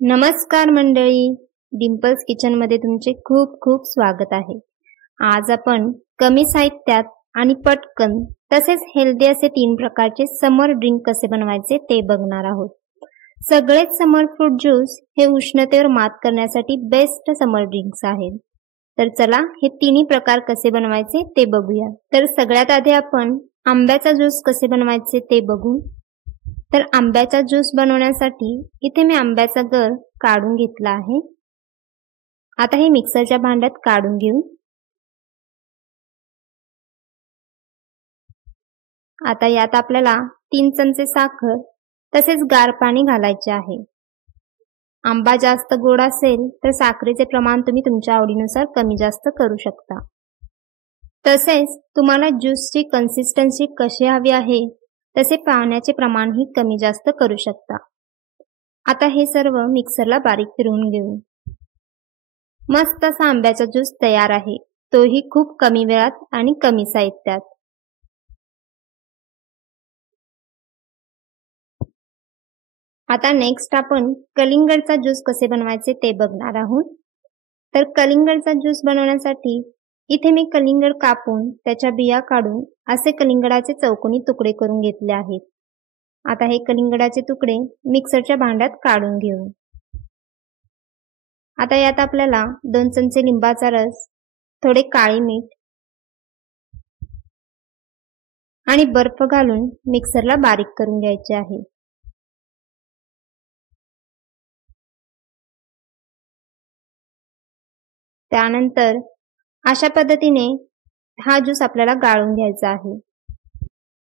नमस्कार मंडळी, dimples kitchen मध्ये तुमचे खूप खूप स्वागत आहे। आज आपण कमी साहित्यात आणि पटकन तसेच हेल्दी असे 3 प्रकारचे समर ड्रिंक कसे बनवायचे ते बघणार आहोत। सगळेच समर फ्रूट ज्यूस हे उष्णतेवर मात करण्यासाठी बेस्ट समर ड्रिंक्स आहेत। तर चला हे तिन्ही प्रकार कसे बनवायचे ते बघूया। तर सगळ्यात आधी आपण आंब्याचा ज्यूस कसे बनवायचे ते बघू। तर आंब्याचा ज्यूस बनवण्यासाठी इथे मी आंब्याचा गर काढून घेतला आहे। आता हे मिक्सरच्या भांड्यात काढून घेऊ। आता यात आपल्याला 3 चमचे साखर तसेच गार पाणी घालायचे आहे। आंबा जास्त गोड असेल तर साखरेचे प्रमाण तुम्ही तुमच्या आवडीनुसार कमी जास्त करू शकता। तसेच तुम्हाला ज्यूसची कन्सिस्टन्सी कशी हवी आहे तसे पाण्याचे प्रमाणही कमी जास्त करू शकता। आता हे सर्व मिक्सरला बारीक फिरवून घेऊ। मस्त असा आंब्याचा ज्यूस तयार आहे, तोही खूप कमी वेळात आणि कमी साहित्यात। आता नेक्स्ट आपण कलिंगडचा ज्यूस कसे बनवायचे ते बघणार आहोत। तर कलिंगडचा ज्यूस बनवण्यासाठी इथे मी कलिंगड कापून त्याच्या बिया काढून असे कलिंगडाचे चौकोनी तुकडे करून घेतले आहेत। आता हे कलिंगडाचे तुकडे मिक्सरच्या भांड्यात काढून घेऊ। आता यात आपल्याला 2 चमचे लिंबाचा रस, थोडे काळे मीठ आणि बर्फ घालून मिक्सरला बारीक करून घ्यायचे आहे। त्यानंतर अशा पद्धतीने हा ज्यूस आपल्याला गाळून घ्यायचा आहे।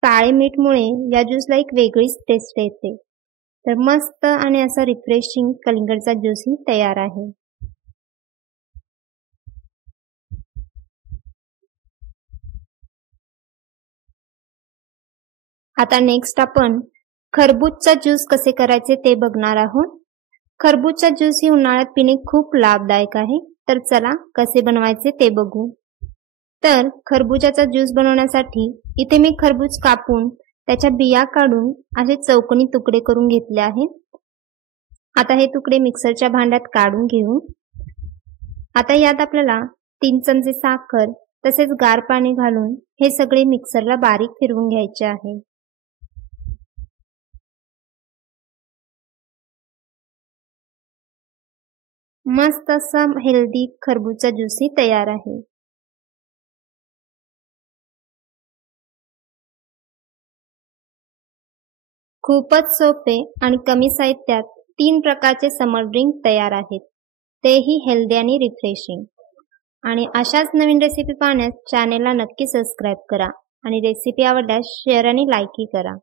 काळे मीठमुळे या ज्यूसला एक वेगळीच टेस्ट येते। तर मस्त आणि असा रिफ्रेशिंग कलिंगडचा ज्यूस ही तयार आहे। आता नेक्स्ट आपण खरबूजचा ज्यूस कसे करायचे ते बघणार आहोत। खरबूजचा ज्यूस ही उन्हाळ्यात पिणे खूप लाभदायक आहे। तर चला कसे बनवायचे ते बघू। तर खरबूजाचा ज्यूस बनवण्यासाठी इथे मी खरबूज कापून त्याच्या बिया काढून असे चौकोनी तुकडे करून घेतले आहेत। आता हे तुकडे मिक्सरच्या भांड्यात काढून घेऊ। आता यात आपल्याला 3 चमचे साखर तसेच गार पाणी घालून हे सगळे मिक्सरला बारीक फिरवून घ्यायचे आहे। मस्त असा हेल्दी खरबूजचा ज्यूस ही तयार आहे। खूपच सोपे आणि कमी साहित्यात 3 प्रकारचे समर ड्रिंक तयार आहेत, तेही हेल्दी आणि रिफ्रेशिंग। आणि अशाच नवीन रेसिपी पाहण्यास चॅनेलला नक्की सबस्क्राइब करा आणि रेसिपी आवडल्यास शेअर आणि लाईकही करा।